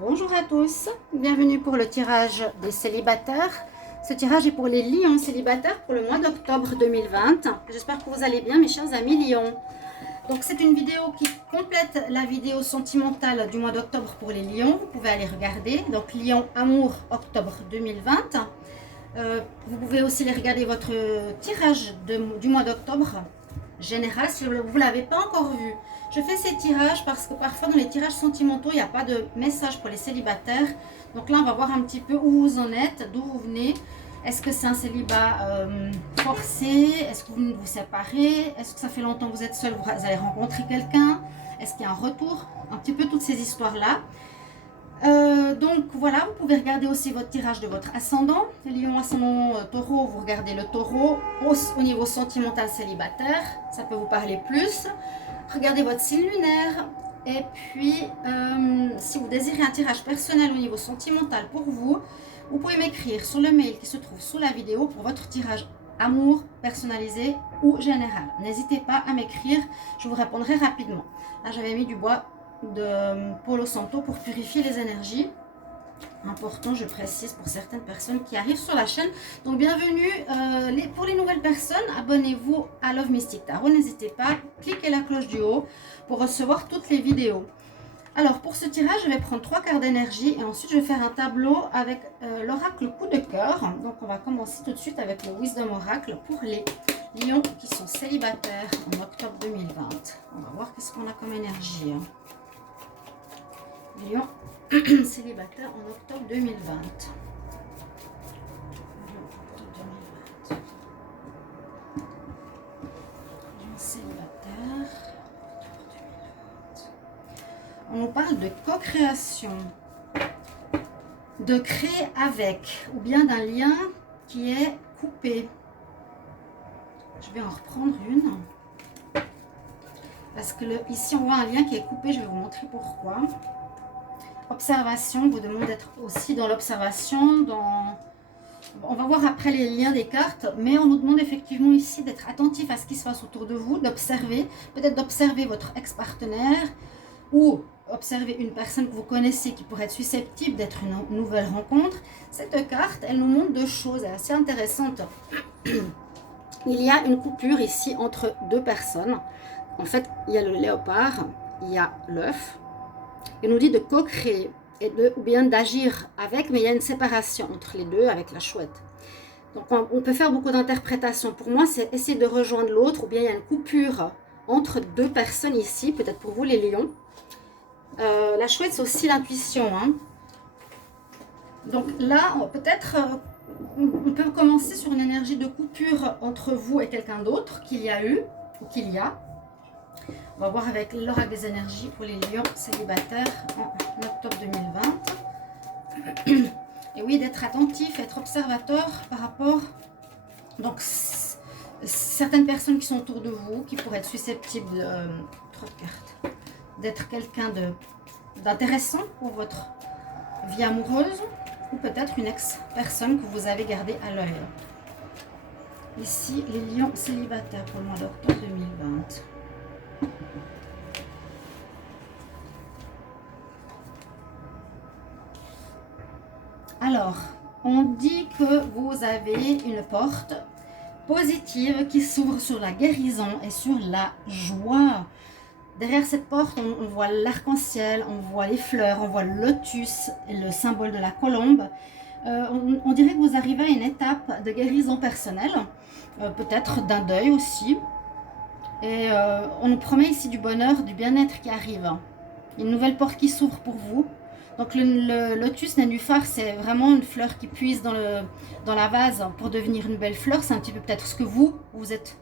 Bonjour à tous, bienvenue pour le tirage des célibataires. Ce tirage est pour les lions célibataires pour le mois d'octobre 2020. J'espère que vous allez bien mes chers amis lions. Donc c'est une vidéo qui complète la vidéo sentimentale du mois d'octobre pour les lions. Vous pouvez aller regarder. Donc lion amour octobre 2020. Vous pouvez aussi les regarder votre tirage du mois d'octobre général si vous ne l'avez pas encore vu. Je fais ces tirages parce que parfois dans les tirages sentimentaux, il n'y a pas de message pour les célibataires. Donc là, on va voir un petit peu où vous en êtes, d'où vous venez. Est-ce que c'est un célibat forcé? Est-ce que vous vous séparez? Est-ce que ça fait longtemps que vous êtes seul, vous allez rencontrer quelqu'un? Est-ce qu'il y a un retour? Un petit peu toutes ces histoires-là. Donc voilà, vous pouvez regarder aussi votre tirage de votre ascendant. Lion, ascendant, taureau, vous regardez le taureau au niveau sentimental célibataire. Ça peut vous parler plus. Regardez votre signe lunaire. Et puis, si vous désirez un tirage personnel au niveau sentimental pour vous, vous pouvez m'écrire sur le mail qui se trouve sous la vidéo pour votre tirage amour personnalisé ou général. N'hésitez pas à m'écrire, je vous répondrai rapidement. Là, j'avais mis du bois de Palo Santo pour purifier les énergies. Important, je précise pour certaines personnes qui arrivent sur la chaîne. Donc bienvenue pour les nouvelles personnes, abonnez-vous à Love Mystic Tarot. N'hésitez pas, cliquez la cloche du haut pour recevoir toutes les vidéos. Alors pour ce tirage, je vais prendre 3 cartes d'énergie et ensuite je vais faire un tableau avec l'oracle coup de cœur. Donc on va commencer tout de suite avec le Wisdom Oracle pour les lions qui sont célibataires en octobre 2020. On va voir qu'est-ce qu'on a comme énergie. Lion célibataire en octobre 2020. Lion célibataire. On nous parle de co-création, de créer avec, ou bien d'un lien qui est coupé. Je vais en reprendre une. Parce que ici on voit un lien qui est coupé, je vais vous montrer pourquoi. Observation, vous demande d'être aussi dans l'observation, on va voir après les liens des cartes, mais on nous demande effectivement ici d'être attentif à ce qui se passe autour de vous, d'observer, peut-être d'observer votre ex-partenaire ou observer une personne que vous connaissez qui pourrait être susceptible d'être une nouvelle rencontre. Cette carte, elle nous montre deux choses assez intéressantes. Il y a une coupure ici entre deux personnes. En fait, il y a le léopard, il y a l'œuf. Il nous dit de co-créer ou bien d'agir avec, mais il y a une séparation entre les deux avec la chouette. Donc on peut faire beaucoup d'interprétations. Pour moi, c'est essayer de rejoindre l'autre, ou bien il y a une coupure entre deux personnes ici, peut-être pour vous les lions. La chouette, c'est aussi l'intuition. Hein. Donc là, peut-être, on peut commencer sur une énergie de coupure entre vous et quelqu'un d'autre qu'il y a eu, ou qu'il y a. On va voir avec l'oracle des énergies pour les lions célibataires en octobre 2020. Et oui, d'être attentif, être observateur par rapport... Donc, certaines personnes qui sont autour de vous, qui pourraient être susceptibles de... trop de cartes. D'être quelqu'un d'intéressant pour votre vie amoureuse, ou peut-être une ex-personne que vous avez gardée à l'œil. Ici, les lions célibataires pour le mois d'octobre 2020. Alors, on dit que vous avez une porte positive qui s'ouvre sur la guérison et sur la joie. Derrière cette porte, on voit l'arc-en-ciel, on voit les fleurs, on voit le lotus, et le symbole de la colombe. On dirait que vous arrivez à une étape de guérison personnelle, peut-être d'un deuil aussi. Et on nous promet ici du bonheur, du bien-être qui arrive. Une nouvelle porte qui s'ouvre pour vous. Donc le lotus nénuphar, c'est vraiment une fleur qui puise dans la vase pour devenir une belle fleur. C'est un petit peu peut-être ce que vous êtes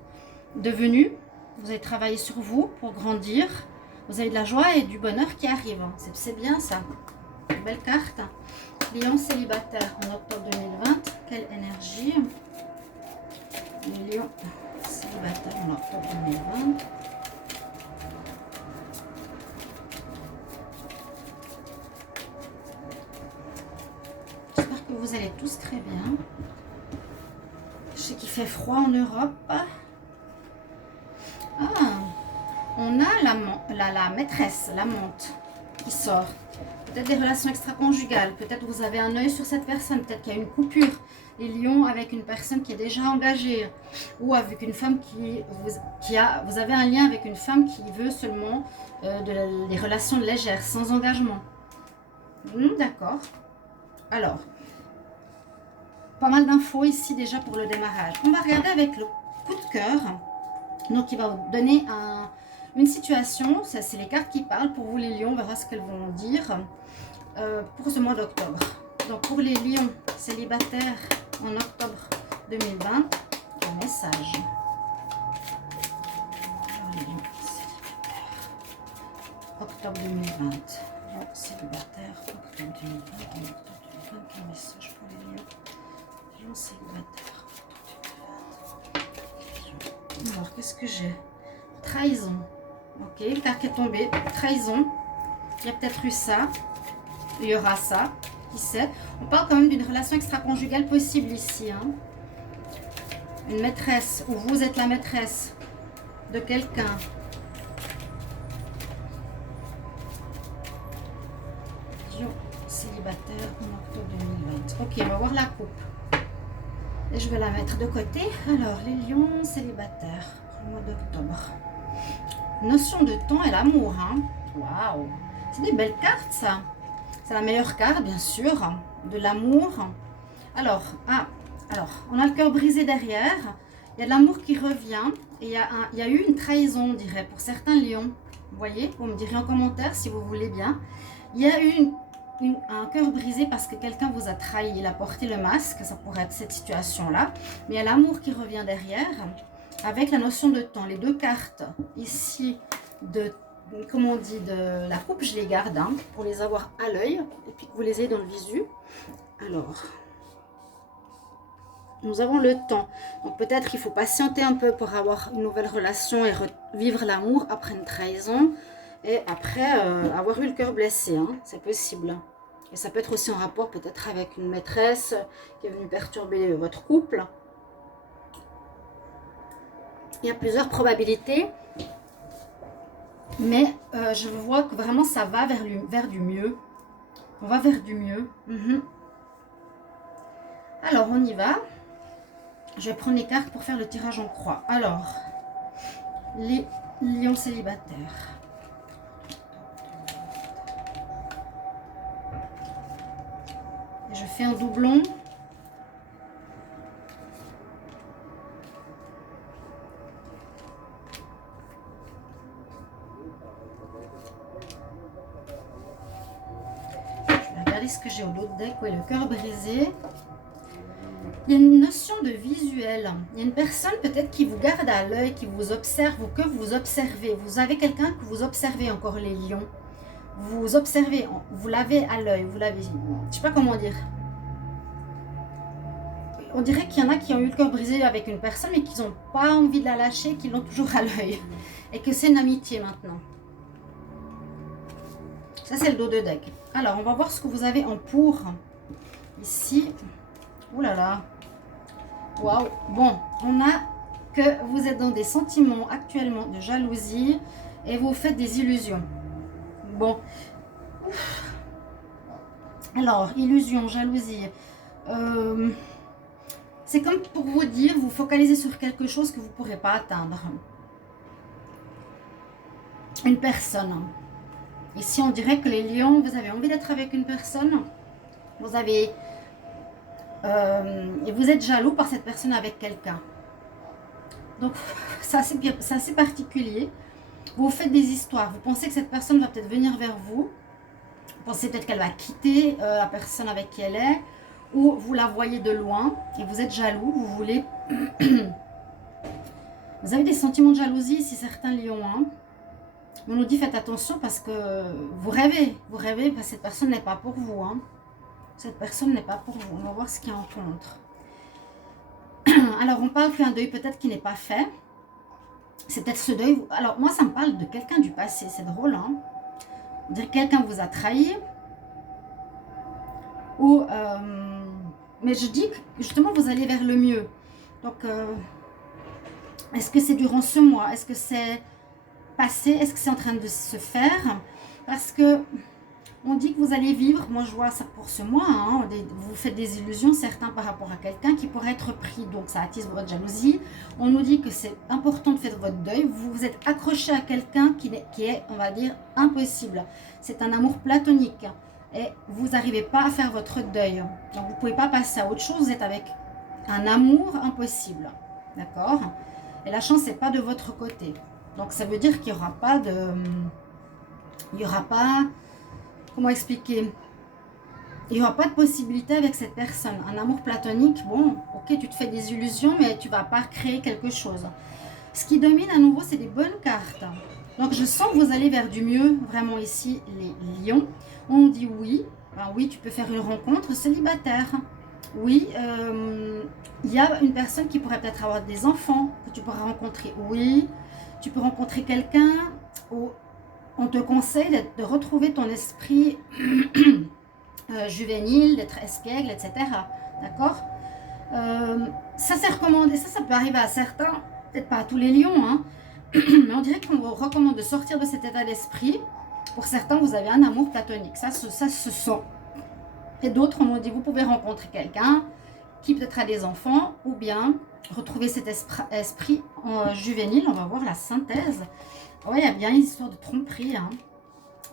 devenu. Vous avez travaillé sur vous pour grandir. Vous avez de la joie et du bonheur qui arrive. C'est bien ça. Une belle carte. Lion célibataire en octobre 2020. Quelle énergie. Lion célibataire en octobre 2020. J'espère que vous allez tous très bien. Je sais qu'il fait froid en Europe. Ah, on a la maîtresse, l'amante qui sort. Peut-être des relations extra-conjugales. Peut-être vous avez un œil sur cette personne. Peut-être qu'il y a une coupure. Les lions avec une personne qui est déjà engagée. Ou avec une femme vous avez un lien avec une femme qui veut seulement des relations légères, sans engagement. D'accord. Alors, pas mal d'infos ici déjà pour le démarrage. On va regarder avec le coup de cœur. Donc, il va vous donner une situation. Ça, c'est les cartes qui parlent. Pour vous, les lions, on verra ce qu'elles vont dire pour ce mois d'octobre. Donc, pour les lions célibataires en octobre 2020, un message. Les lions célibataires, octobre 2020. Lions célibataires, octobre 2020. En octobre 2020, quel message pour les lions? Lions célibataires, octobre 2020. Alors, qu'est-ce que j'ai? Trahison. Ok, une carte qui est tombée. Trahison. Il y a peut-être eu ça. Il y aura ça. Qui sait? On parle quand même d'une relation extra-conjugale possible ici. Hein. Une maîtresse, ou vous êtes la maîtresse de quelqu'un. Lion célibataire en octobre 2020. Ok, on va voir la coupe. Et je vais la mettre de côté. Alors, les lions célibataires pour le mois d'octobre. Notion de temps et l'amour. Hein. Waouh! C'est des belles cartes, ça. C'est la meilleure carte, bien sûr, de l'amour. Alors, on a le cœur brisé derrière. Il y a de l'amour qui revient. Et il y a eu une trahison, on dirait, pour certains lions. Vous voyez, vous me direz en commentaire si vous voulez bien. Il y a eu un cœur brisé parce que quelqu'un vous a trahi. Il a porté le masque, ça pourrait être cette situation-là. Mais il y a l'amour qui revient derrière, avec la notion de temps. Les deux cartes ici comme on dit, de la coupe, je les garde hein, pour les avoir à l'œil et puis que vous les ayez dans le visu. Alors, nous avons le temps. Donc peut-être qu'il faut patienter un peu pour avoir une nouvelle relation et revivre l'amour après une trahison et après avoir eu le cœur blessé. Hein, c'est possible. Et ça peut être aussi en rapport peut-être avec une maîtresse qui est venue perturber votre couple. Il y a plusieurs probabilités. Mais je vois que vraiment ça va vers du mieux. On va vers du mieux. Alors, on y va. Je vais prendre les cartes pour faire le tirage en croix. Alors, les lions célibataires. Et je fais un doublon. Ce que j'ai au dos de deck, oui, le cœur brisé. Il y a une notion de visuel. Il y a une personne peut-être qui vous garde à l'œil, qui vous observe ou que vous observez. Vous avez quelqu'un que vous observez encore, les lions. Vous observez, vous l'avez à l'œil, vous l'avez, je sais pas comment dire. On dirait qu'il y en a qui ont eu le cœur brisé avec une personne mais qui n'ont pas envie de la lâcher, qui l'ont toujours à l'œil. Et que c'est une amitié maintenant. Ça, c'est le dos de deck. Alors, on va voir ce que vous avez en pour. Ici. Ouh là là. Waouh. Bon, on a que vous êtes dans des sentiments actuellement de jalousie et vous faites des illusions. Bon. Alors, illusion, jalousie. C'est comme pour vous dire, vous focalisez sur quelque chose que vous ne pourrez pas atteindre. Une personne. Ici, on dirait que les lions, vous avez envie d'être avec une personne. Vous avez... et vous êtes jaloux par cette personne avec quelqu'un. Donc, c'est assez particulier. Vous faites des histoires. Vous pensez que cette personne va peut-être venir vers vous. Vous pensez peut-être qu'elle va quitter la personne avec qui elle est. Ou vous la voyez de loin et vous êtes jaloux. Vous voulez... Vous avez des sentiments de jalousie ici, certains lions. Hein. On nous dit faites attention parce que vous rêvez parce que cette personne n'est pas pour vous. Hein. Cette personne n'est pas pour vous. On va voir ce qu'il y a en contre. Alors on parle qu'un deuil peut-être qui n'est pas fait. C'est peut-être ce deuil. Alors moi ça me parle de quelqu'un du passé. C'est drôle. Hein. On dirait que quelqu'un vous a trahi. Ou mais je dis que justement vous allez vers le mieux. Donc est-ce que c'est durant ce mois? Est-ce que c'est passé? Est-ce que c'est en train de se faire? Parce que On dit que vous allez vivre, moi je vois ça pour ce mois, hein, vous faites des illusions, certains par rapport à quelqu'un qui pourrait être pris, donc ça attise votre jalousie. On nous dit que c'est important de faire votre deuil, vous vous êtes accroché à quelqu'un qui est, on va dire, impossible. C'est un amour platonique et vous n'arrivez pas à faire votre deuil. Donc vous ne pouvez pas passer à autre chose, vous êtes avec un amour impossible, d'accord? Et la chance n'est pas de votre côté. Donc ça veut dire qu'il n'y aura pas de... Il n'y aura pas... Comment expliquer? Il n'y aura pas de possibilité avec cette personne. Un amour platonique, bon, ok, tu te fais des illusions, mais tu ne vas pas créer quelque chose. Ce qui domine à nouveau, c'est des bonnes cartes. Donc, je sens que vous allez vers du mieux, vraiment ici, les lions. On dit oui. Ben oui, tu peux faire une rencontre célibataire. Oui, il y a une personne qui pourrait peut-être avoir des enfants que tu pourras rencontrer. Oui, tu peux rencontrer quelqu'un où on te conseille de retrouver ton esprit juvénile, d'être espiègle, etc. D'accord? Ça c'est recommandé, ça peut arriver à certains, peut-être pas à tous les lions, hein, mais on dirait qu'on vous recommande de sortir de cet état d'esprit. Pour certains, vous avez un amour platonique, ça se sent. Et d'autres, on nous dit, vous pouvez rencontrer quelqu'un qui peut-être a des enfants, ou bien retrouver cet esprit juvénile. On va voir la synthèse. Oui, il y a bien une histoire de tromperie, hein.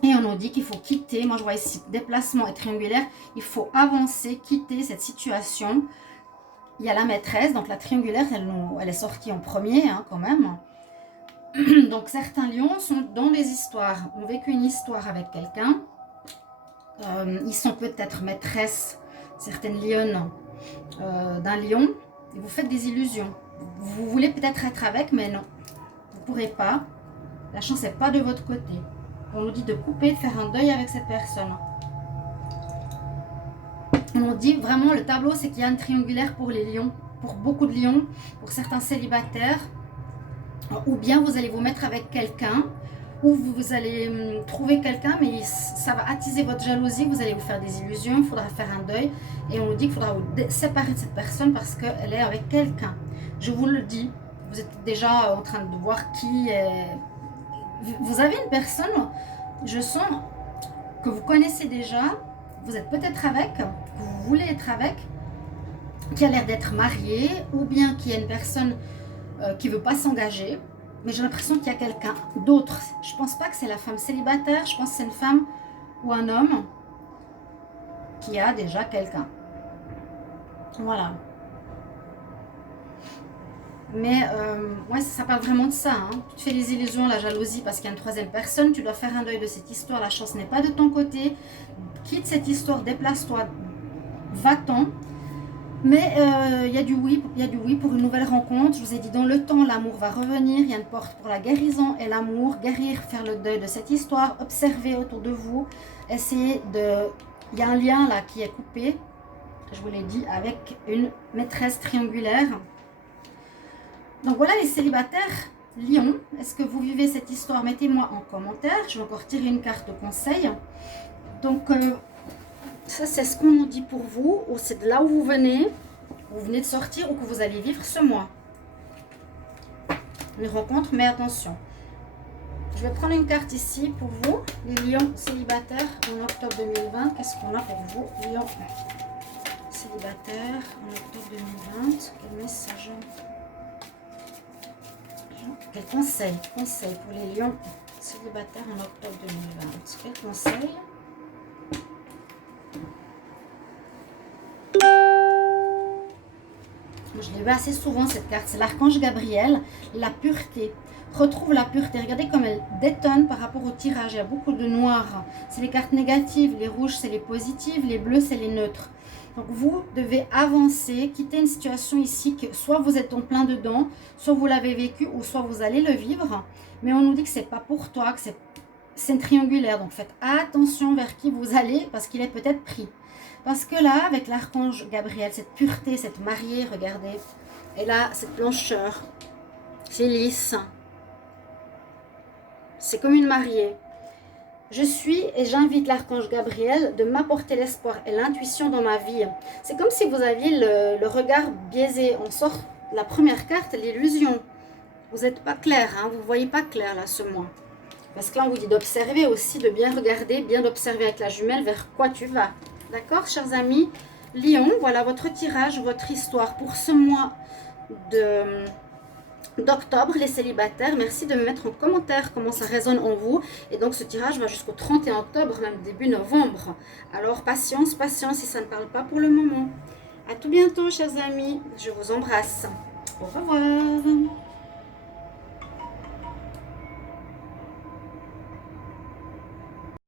Et on nous dit qu'il faut quitter, moi je vois ici déplacement et triangulaire, il faut avancer, quitter cette situation. Il y a la maîtresse, donc la triangulaire, elle est sortie en premier, hein, quand même. Donc certains lions sont dans des histoires, ont vécu une histoire avec quelqu'un. Ils sont peut-être maîtresses, certaines lionnes, d'un lion. Et vous faites des illusions. Vous voulez peut-être être avec, mais non, vous ne pourrez pas. La chance n'est pas de votre côté. On nous dit de couper, de faire un deuil avec cette personne. On nous dit vraiment, le tableau, c'est qu'il y a une triangulaire pour les lions, pour beaucoup de lions, pour certains célibataires. Ou bien vous allez vous mettre avec quelqu'un, ou vous allez trouver quelqu'un, mais ça va attiser votre jalousie, vous allez vous faire des illusions, il faudra faire un deuil. Et on nous dit qu'il faudra vous séparer de cette personne parce qu'elle est avec quelqu'un. Je vous le dis, vous êtes déjà en train de voir qui est... Vous avez une personne, je sens que vous connaissez déjà, vous êtes peut-être avec, que vous voulez être avec, qui a l'air d'être mariée, ou bien qui est une personne qui ne veut pas s'engager, mais j'ai l'impression qu'il y a quelqu'un d'autre. Je ne pense pas que c'est la femme célibataire, je pense que c'est une femme ou un homme qui a déjà quelqu'un. Voilà. Mais ouais, ça parle vraiment de ça, hein. Tu te fais les illusions, la jalousie parce qu'il y a une troisième personne. Tu dois faire un deuil de cette histoire. La chance n'est pas de ton côté. Quitte cette histoire, déplace-toi, va-t'en. Mais il y a du oui pour une nouvelle rencontre. Je vous ai dit, dans le temps, l'amour va revenir. Il y a une porte pour la guérison et l'amour. Guérir, faire le deuil de cette histoire. Observer autour de vous. Essayer de... Il y a un lien là qui est coupé, je vous l'ai dit, avec une maîtresse triangulaire. Donc voilà les célibataires, Lion, est-ce que vous vivez cette histoire? Mettez-moi en commentaire, je vais encore tirer une carte de conseil. Donc ça c'est ce qu'on nous dit pour vous, ou c'est de là où vous venez de sortir ou que vous allez vivre ce mois. Une rencontre, mais attention. Je vais prendre une carte ici pour vous, les lions célibataires en octobre 2020. Qu'est-ce qu'on a pour vous, lions célibataires en octobre 2020? Quel message? Quel conseil pour les lions célibataires en octobre 2020? Quel conseil? Je l'ai vu assez souvent cette carte, c'est l'archange Gabriel, la pureté. Retrouve la pureté, regardez comme elle détonne par rapport au tirage, il y a beaucoup de noir. C'est les cartes négatives, les rouges c'est les positives, les bleus c'est les neutres. Donc vous devez avancer, quitter une situation ici que soit vous êtes en plein dedans, soit vous l'avez vécu ou soit vous allez le vivre. Mais on nous dit que c'est pas pour toi, que c'est une triangulaire. Donc faites attention vers qui vous allez parce qu'il est peut-être pris. Parce que là, avec l'archange Gabriel, cette pureté, cette mariée, regardez. Et là, cette blancheur, c'est lisse. C'est comme une mariée. Je suis et j'invite l'archange Gabriel de m'apporter l'espoir et l'intuition dans ma vie. C'est comme si vous aviez le regard biaisé. On sort la première carte, l'illusion. Vous n'êtes pas clair, hein, vous ne voyez pas clair là ce mois. Parce que là, on vous dit d'observer aussi, de bien regarder, bien d'observer avec la jumelle vers quoi tu vas. D'accord, chers amis? Lion, voilà votre tirage, votre histoire pour ce mois d'octobre, les célibataires. Merci de me mettre en commentaire comment ça résonne en vous. Et donc, ce tirage va jusqu'au 31 octobre, même début novembre. Alors, patience, patience, si ça ne parle pas pour le moment. À tout bientôt, chers amis. Je vous embrasse. Au revoir.